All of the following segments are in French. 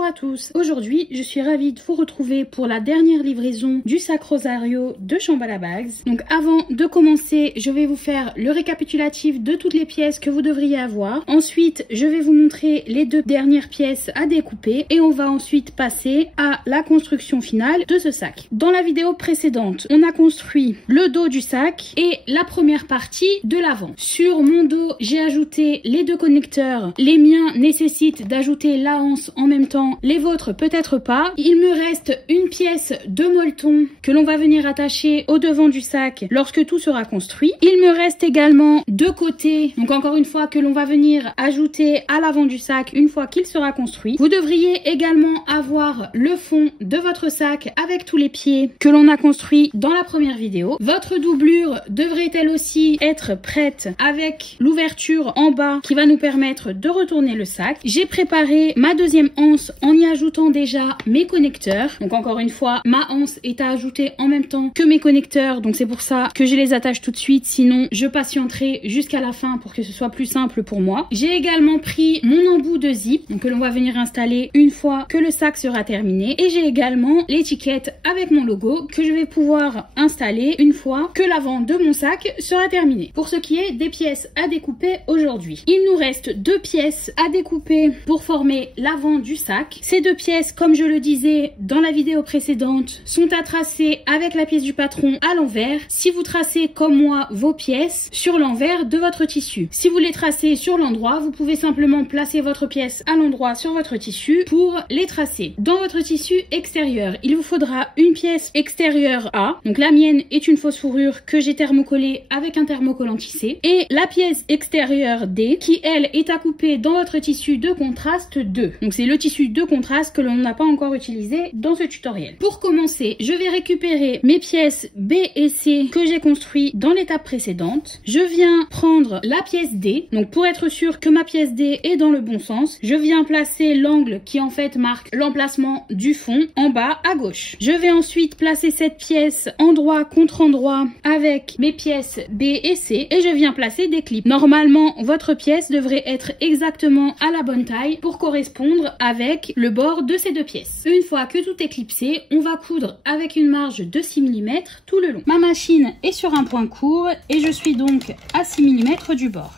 Bonjour à tous, aujourd'hui je suis ravie de vous retrouver pour la dernière livraison du sac Rosario de Shambhala Bags. Donc avant de commencer, je vais vous faire le récapitulatif de toutes les pièces que vous devriez avoir. Ensuite, je vais vous montrer les deux dernières pièces à découper et on va ensuite passer à la construction finale de ce sac. Dans la vidéo précédente, on a construit le dos du sac et la première partie de l'avant. Sur mon dos, j'ai ajouté les deux connecteurs. Les miens nécessitent d'ajouter la anse en même temps, les vôtres peut-être pas. Il me reste une pièce de molleton que l'on va venir attacher au devant du sac lorsque tout sera construit. Il me reste également deux côtés, donc encore une fois que l'on va venir ajouter à l'avant du sac une fois qu'il sera construit. Vous devriez également avoir le fond de votre sac avec tous les pieds que l'on a construit dans la première vidéo. Votre doublure devrait elle aussi être prête avec l'ouverture en bas qui va nous permettre de retourner le sac. J'ai préparé ma deuxième anse en y ajoutant déjà mes connecteurs. Donc encore une fois, ma anse est à ajouter en même temps que mes connecteurs. Donc c'est pour ça que je les attache tout de suite. Sinon, je patienterai jusqu'à la fin pour que ce soit plus simple pour moi. J'ai également pris mon embout de zip donc que l'on va venir installer une fois que le sac sera terminé. Et j'ai également l'étiquette avec mon logo que je vais pouvoir installer une fois que l'avant de mon sac sera terminé. Pour ce qui est des pièces à découper aujourd'hui, il nous reste deux pièces à découper pour former l'avant du sac. Ces deux pièces, comme je le disais dans la vidéo précédente, sont à tracer avec la pièce du patron à l'envers. Si vous tracez comme moi vos pièces sur l'envers de votre tissu. Si vous les tracez sur l'endroit, vous pouvez simplement placer votre pièce à l'endroit sur votre tissu pour les tracer. Dans votre tissu extérieur, il vous faudra une pièce extérieure A. Donc la mienne est une fausse fourrure que j'ai thermocollée avec un thermocollant tissé. Et la pièce extérieure D qui elle est à couper dans votre tissu de contraste 2. Donc c'est le tissu de contraste que l'on n'a pas encore utilisé dans ce tutoriel. Pour commencer, je vais récupérer mes pièces B et C que j'ai construites dans l'étape précédente. Je viens prendre la pièce D. Donc pour être sûr que ma pièce D est dans le bon sens, je viens placer l'angle qui en fait marque l'emplacement du fond en bas à gauche. Je vais ensuite placer cette pièce endroit contre endroit avec mes pièces B et C et je viens placer des clips. Normalement, votre pièce devrait être exactement à la bonne taille pour correspondre avec le bord de ces deux pièces. Une fois que tout est clipsé, on va coudre avec une marge de 6 mm tout le long. Ma machine est sur un point court et je suis donc à 6 mm du bord.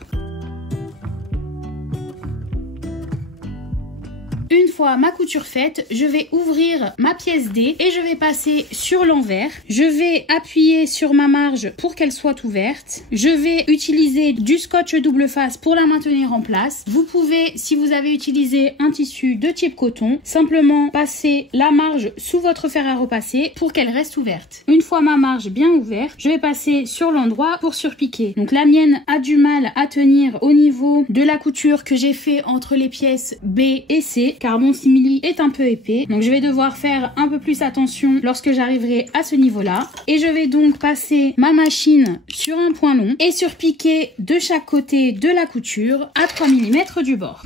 Une fois ma couture faite, je vais ouvrir ma pièce D et je vais passer sur l'envers. Je vais appuyer sur ma marge pour qu'elle soit ouverte. Je vais utiliser du scotch double face pour la maintenir en place. Vous pouvez, si vous avez utilisé un tissu de type coton, simplement passer la marge sous votre fer à repasser pour qu'elle reste ouverte. Une fois ma marge bien ouverte, je vais passer sur l'endroit pour surpiquer. Donc la mienne a du mal à tenir au niveau de la couture que j'ai fait entre les pièces B et C, car mon simili est un peu épais. Donc je vais devoir faire un peu plus attention lorsque j'arriverai à ce niveau-là. Et je vais donc passer ma machine sur un point long et surpiquer de chaque côté de la couture à 3 mm du bord.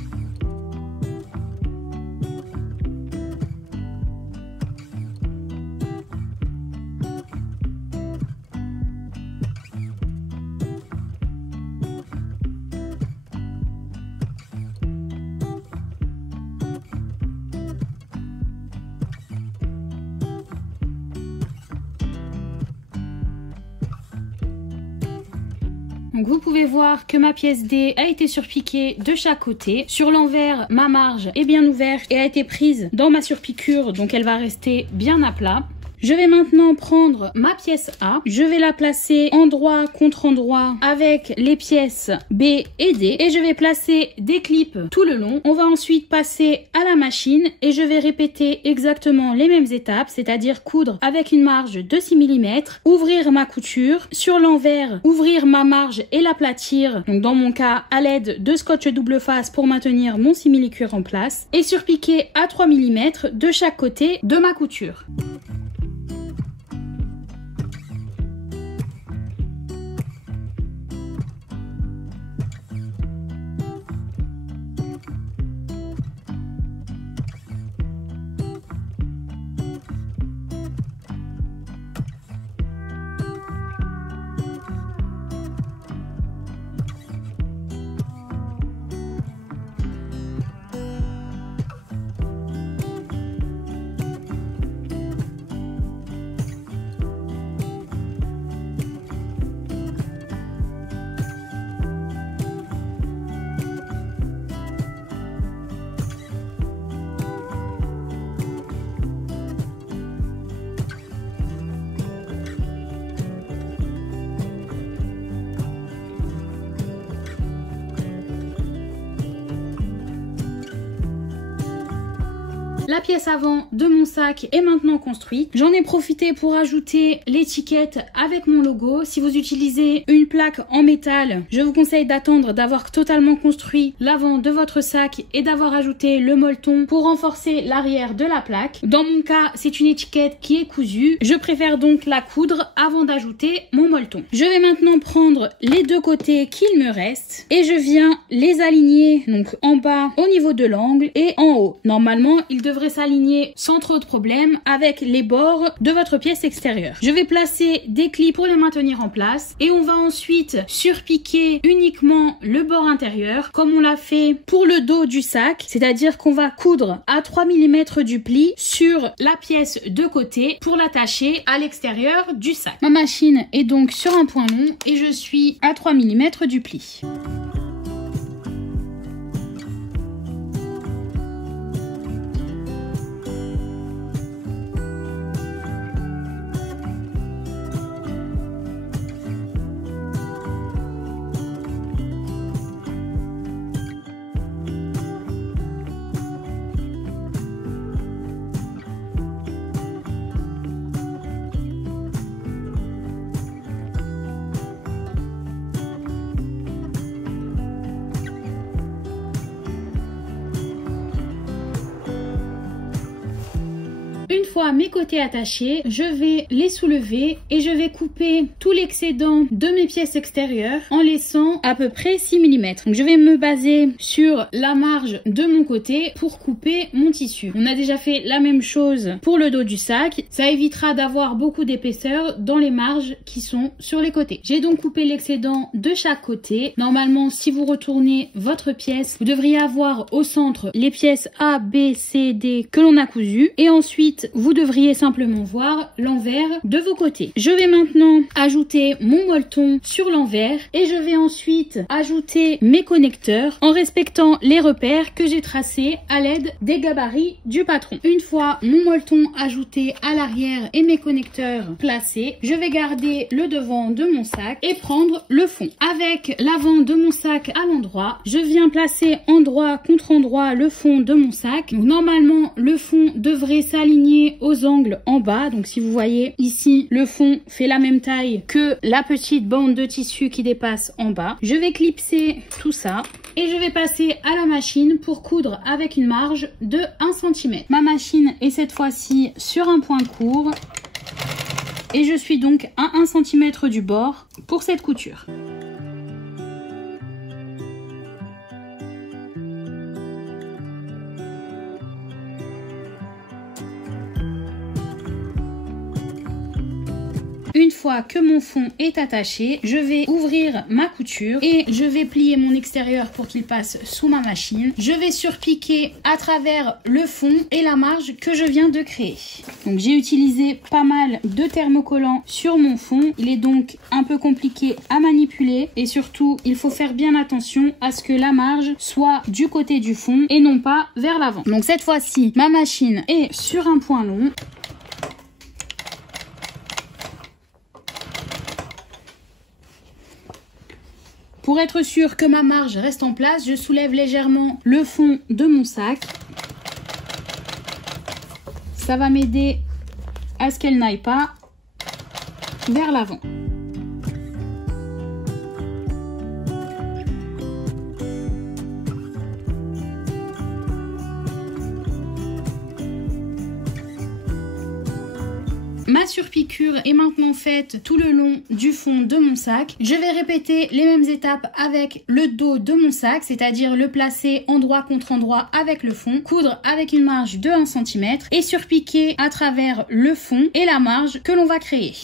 Donc vous pouvez voir que ma pièce D a été surpiquée de chaque côté. Sur l'envers, ma marge est bien ouverte et a été prise dans ma surpiqûre, donc elle va rester bien à plat. Je vais maintenant prendre ma pièce A, je vais la placer endroit contre endroit avec les pièces B et D et je vais placer des clips tout le long. On va ensuite passer à la machine et je vais répéter exactement les mêmes étapes, c'est-à-dire coudre avec une marge de 6 mm, ouvrir ma couture, sur l'envers, ouvrir ma marge et l'aplatir, donc dans mon cas à l'aide de scotch double face pour maintenir mon simili-cuir en place et surpiquer à 3 mm de chaque côté de ma couture. la pièce avant de mon sac est maintenant construite. J'en ai profité pour ajouter l'étiquette avec mon logo. Si vous utilisez une plaque en métal, je vous conseille d'attendre d'avoir totalement construit l'avant de votre sac et d'avoir ajouté le molleton pour renforcer l'arrière de la plaque. Dans mon cas, c'est une étiquette qui est cousue. Je préfère donc la coudre avant d'ajouter mon molleton. Je vais maintenant prendre les deux côtés qu'il me reste et je viens les aligner donc en bas au niveau de l'angle et en haut. Normalement, ils devraient s'aligner sans trop de problème avec les bords de votre pièce extérieure. Je vais placer des clis pour les maintenir en place et on va ensuite surpiquer uniquement le bord intérieur comme on l'a fait pour le dos du sac, c'est-à-dire qu'on va coudre à 3 mm du pli sur la pièce de côté pour l'attacher à l'extérieur du sac. Ma machine est donc sur un point long et je suis à 3 mm du pli. Une fois mes côtés attachés, je vais les soulever et je vais couper tout l'excédent de mes pièces extérieures en laissant à peu près 6 mm. Donc je vais me baser sur la marge de mon côté pour couper mon tissu. On a déjà fait la même chose pour le dos du sac. Ça évitera d'avoir beaucoup d'épaisseur dans les marges qui sont sur les côtés. J'ai donc coupé l'excédent de chaque côté. Normalement, si vous retournez votre pièce, vous devriez avoir au centre les pièces A, B, C, D que l'on a cousues. Et ensuite, vous devriez simplement voir l'envers de vos côtés. Je vais maintenant ajouter mon molleton sur l'envers et je vais ensuite ajouter mes connecteurs en respectant les repères que j'ai tracés à l'aide des gabarits du patron. Une fois mon molleton ajouté à l'arrière et mes connecteurs placés, je vais garder le devant de mon sac et prendre le fond. Avec l'avant de mon sac à l'endroit, je viens placer endroit contre endroit le fond de mon sac. Donc, normalement, le fond devrait s'aligner aux angles en bas. Donc si vous voyez ici, le fond fait la même taille que la petite bande de tissu qui dépasse en bas. Je vais clipser tout ça et je vais passer à la machine pour coudre avec une marge de 1 cm. Ma machine est cette fois-ci sur un point court et je suis donc à 1 cm du bord pour cette couture. Une fois que mon fond est attaché, je vais ouvrir ma couture et je vais plier mon extérieur pour qu'il passe sous ma machine. Je vais surpiquer à travers le fond et la marge que je viens de créer. Donc j'ai utilisé pas mal de thermocollants sur mon fond. Il est donc un peu compliqué à manipuler et surtout il faut faire bien attention à ce que la marge soit du côté du fond et non pas vers l'avant. Donc cette fois-ci, ma machine est sur un point long. Pour être sûr que ma marge reste en place, je soulève légèrement le fond de mon sac. Ça va m'aider à ce qu'elle n'aille pas vers l'avant. Ma surpiqûre est maintenant faite tout le long du fond de mon sac. Je vais répéter les mêmes étapes avec le dos de mon sac, c'est-à-dire le placer endroit contre endroit avec le fond, coudre avec une marge de 1 cm et surpiquer à travers le fond et la marge que l'on va créer.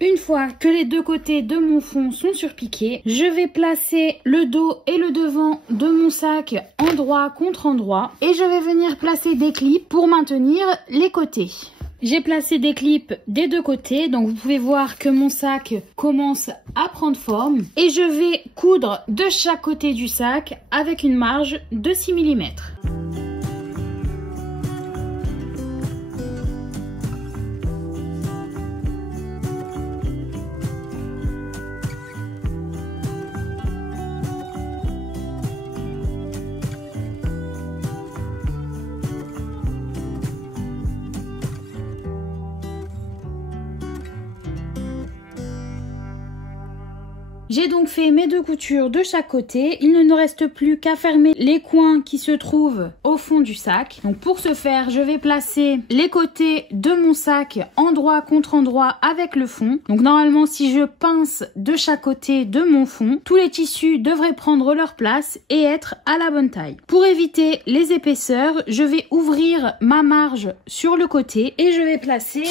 Une fois que les deux côtés de mon fond sont surpiqués, je vais placer le dos et le devant de mon sac endroit contre endroit et je vais venir placer des clips pour maintenir les côtés. J'ai placé des clips des deux côtés, donc vous pouvez voir que mon sac commence à prendre forme. Et je vais coudre de chaque côté du sac avec une marge de 6 mm. J'ai donc fait mes deux coutures de chaque côté. Il ne nous reste plus qu'à fermer les coins qui se trouvent au fond du sac. Donc pour ce faire, je vais placer les côtés de mon sac endroit contre endroit avec le fond. Donc normalement, si je pince de chaque côté de mon fond, tous les tissus devraient prendre leur place et être à la bonne taille. Pour éviter les épaisseurs, je vais ouvrir ma marge sur le côté et je vais placer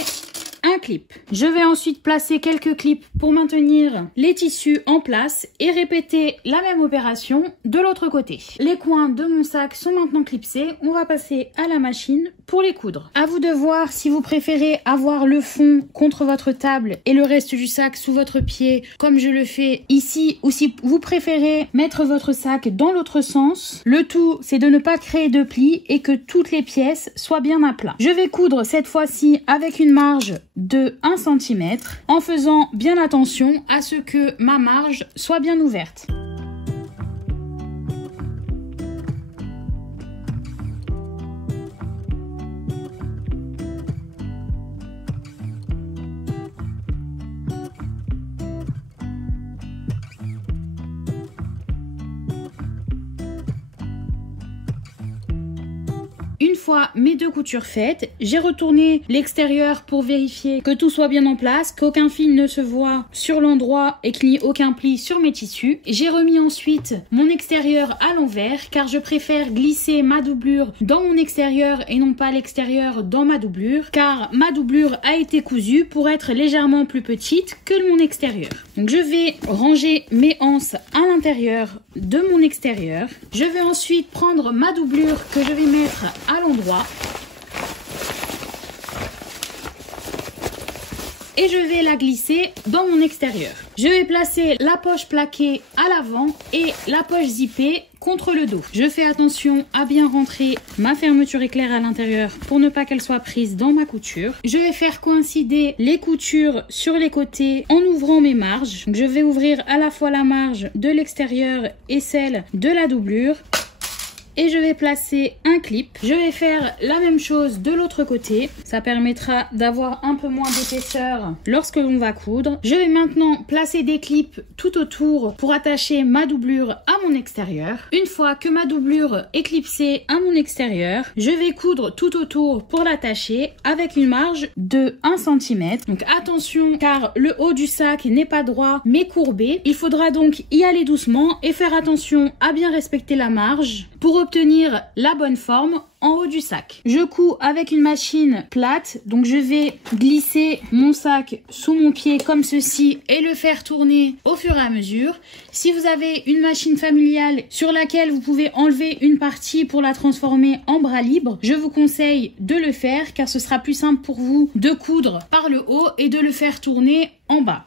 un clip. Je vais ensuite placer quelques clips pour maintenir les tissus en place et répéter la même opération de l'autre côté. Les coins de mon sac sont maintenant clipsés. On va passer à la machine pour les coudre. À vous de voir si vous préférez avoir le fond contre votre table et le reste du sac sous votre pied comme je le fais ici, ou si vous préférez mettre votre sac dans l'autre sens. Le tout, c'est de ne pas créer de plis et que toutes les pièces soient bien à plat. Je vais coudre cette fois-ci avec une marge de 1 cm en faisant bien attention à ce que ma marge soit bien ouverte. Une fois mes deux coutures faites, j'ai retourné l'extérieur pour vérifier que tout soit bien en place, qu'aucun fil ne se voit sur l'endroit et qu'il n'y ait aucun pli sur mes tissus. J'ai remis ensuite mon extérieur à l'envers car je préfère glisser ma doublure dans mon extérieur et non pas l'extérieur dans ma doublure, car ma doublure a été cousue pour être légèrement plus petite que mon extérieur. Donc je vais ranger mes anses à l'intérieur de mon extérieur. Je vais ensuite prendre ma doublure que je vais mettre à l'endroit et je vais la glisser dans mon extérieur. Je vais placer la poche plaquée à l'avant et la poche zippée contre le dos. Je fais attention à bien rentrer ma fermeture éclair à l'intérieur pour ne pas qu'elle soit prise dans ma couture. Je vais faire coïncider les coutures sur les côtés en ouvrant mes marges. Donc je vais ouvrir à la fois la marge de l'extérieur et celle de la doublure. Et je vais placer un clip. Je vais faire la même chose de l'autre côté. Ça permettra d'avoir un peu moins d'épaisseur lorsque l'on va coudre. Je vais maintenant placer des clips tout autour pour attacher ma doublure à mon extérieur. Une fois que ma doublure est clipsée à mon extérieur, je vais coudre tout autour pour l'attacher avec une marge de 1 cm. Donc attention car le haut du sac n'est pas droit mais courbé. Il faudra donc y aller doucement et faire attention à bien respecter la marge pour obtenir la bonne forme en haut du sac. Je couds avec une machine plate, donc je vais glisser mon sac sous mon pied comme ceci et le faire tourner au fur et à mesure. Si vous avez une machine familiale sur laquelle vous pouvez enlever une partie pour la transformer en bras libre, je vous conseille de le faire car ce sera plus simple pour vous de coudre par le haut et de le faire tourner en bas.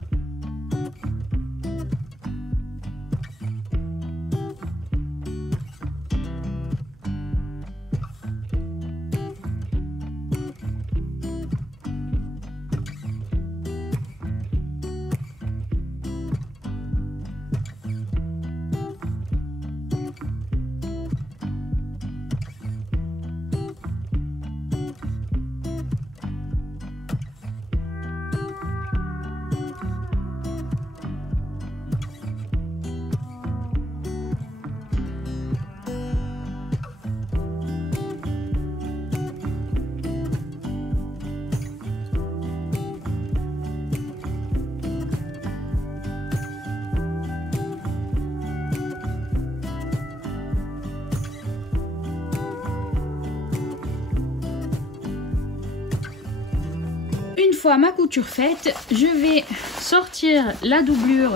Une fois ma couture faite, je vais sortir la doublure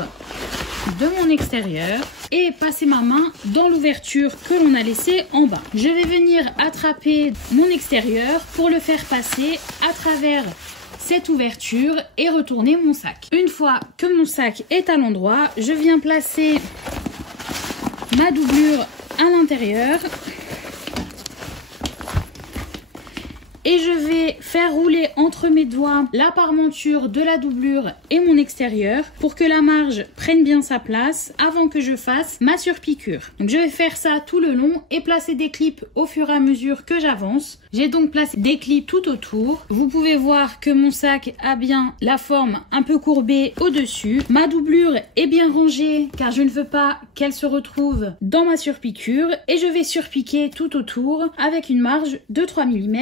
de mon extérieur et passer ma main dans l'ouverture que l'on a laissée en bas. Je vais venir attraper mon extérieur pour le faire passer à travers cette ouverture et retourner mon sac. Une fois que mon sac est à l'endroit, je viens placer ma doublure à l'intérieur et je vais faire rouler entre mes doigts la parmenture de la doublure et mon extérieur pour que la marge prenne bien sa place avant que je fasse ma surpiqûre. Donc je vais faire ça tout le long et placer des clips au fur et à mesure que j'avance. J'ai donc placé des clips tout autour. Vous pouvez voir que mon sac a bien la forme un peu courbée au-dessus. Ma doublure est bien rangée car je ne veux pas qu'elle se retrouve dans ma surpiqûre et je vais surpiquer tout autour avec une marge de 3 mm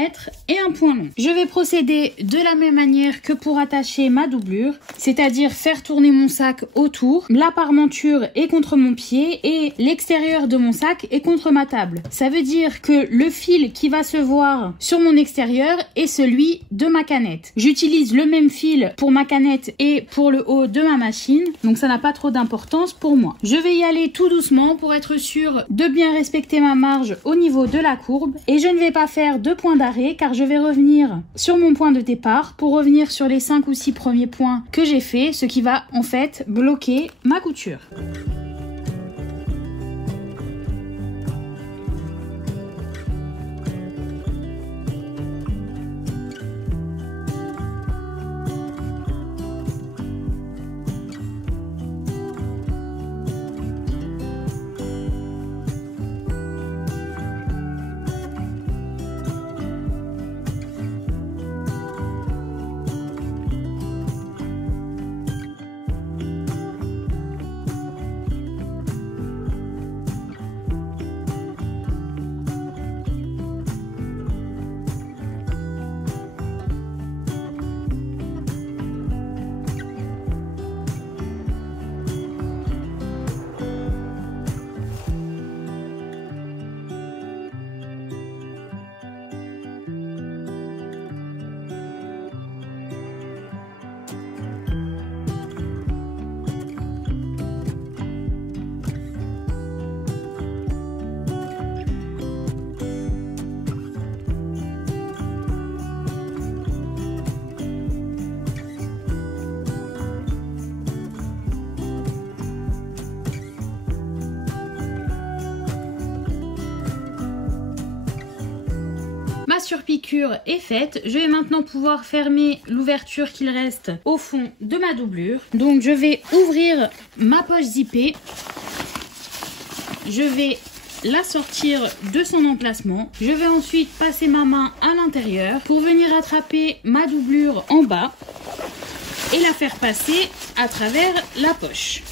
et un point long. Je vais procéder de la même manière que pour attacher ma doublure, c'est-à-dire faire tourner mon sac autour. La parmenture est contre mon pied et l'extérieur de mon sac est contre ma table. Ça veut dire que le fil qui va se voir sur mon extérieur est celui de ma canette. J'utilise le même fil pour ma canette et pour le haut de ma machine, donc ça n'a pas trop d'importance pour moi. Je vais y aller tout doucement pour être sûr de bien respecter ma marge au niveau de la courbe et je ne vais pas faire de point d'arrêt car je vais revenir sur mon point de départ pour revenir sur les 5 ou 6 premiers points que j'ai fait, ce qui va en fait bloquer ma couture. Ma surpiqûre est faite. Je vais maintenant pouvoir fermer l'ouverture qu'il reste au fond de ma doublure. Donc je vais ouvrir ma poche zippée. Je vais la sortir de son emplacement. Je vais ensuite passer ma main à l'intérieur pour venir attraper ma doublure en bas et la faire passer à travers la poche.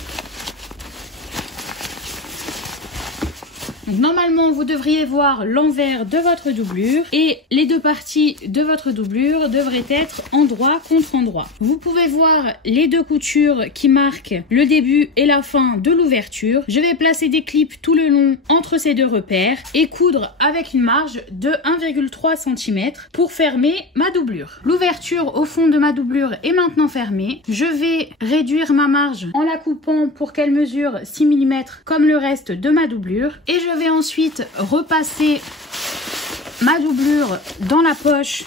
Donc, normalement, vous devriez voir l'envers de votre doublure et les deux parties de votre doublure devraient être endroit contre endroit. Vous pouvez voir les deux coutures qui marquent le début et la fin de l'ouverture. Je vais placer des clips tout le long entre ces deux repères et coudre avec une marge de 1,3 cm pour fermer ma doublure. L'ouverture au fond de ma doublure est maintenant fermée. Je vais réduire ma marge en la coupant pour qu'elle mesure 6 mm comme le reste de ma doublure et je vais ensuite repasser ma doublure dans la poche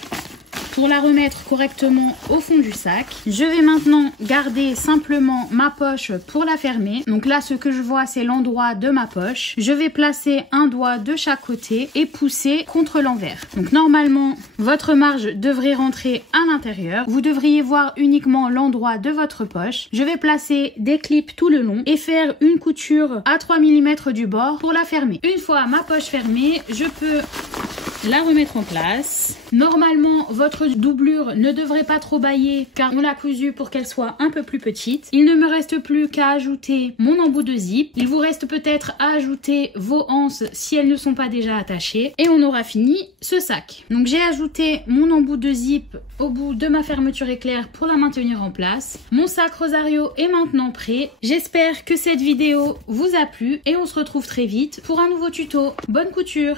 pour la remettre correctement au fond du sac. Je vais maintenant garder simplement ma poche pour la fermer. Donc là, ce que je vois, c'est l'endroit de ma poche. Je vais placer un doigt de chaque côté et pousser contre l'envers. Donc normalement, votre marge devrait rentrer à l'intérieur. Vous devriez voir uniquement l'endroit de votre poche. Je vais placer des clips tout le long et faire une couture à 3 mm du bord pour la fermer. Une fois ma poche fermée, je peux la remettre en place. Normalement, votre doublure ne devrait pas trop bailler car on l'a cousue pour qu'elle soit un peu plus petite. Il ne me reste plus qu'à ajouter mon embout de zip. Il vous reste peut-être à ajouter vos anses si elles ne sont pas déjà attachées. Et on aura fini ce sac. Donc j'ai ajouté mon embout de zip au bout de ma fermeture éclair pour la maintenir en place. Mon sac Rosario est maintenant prêt. J'espère que cette vidéo vous a plu et on se retrouve très vite pour un nouveau tuto. Bonne couture!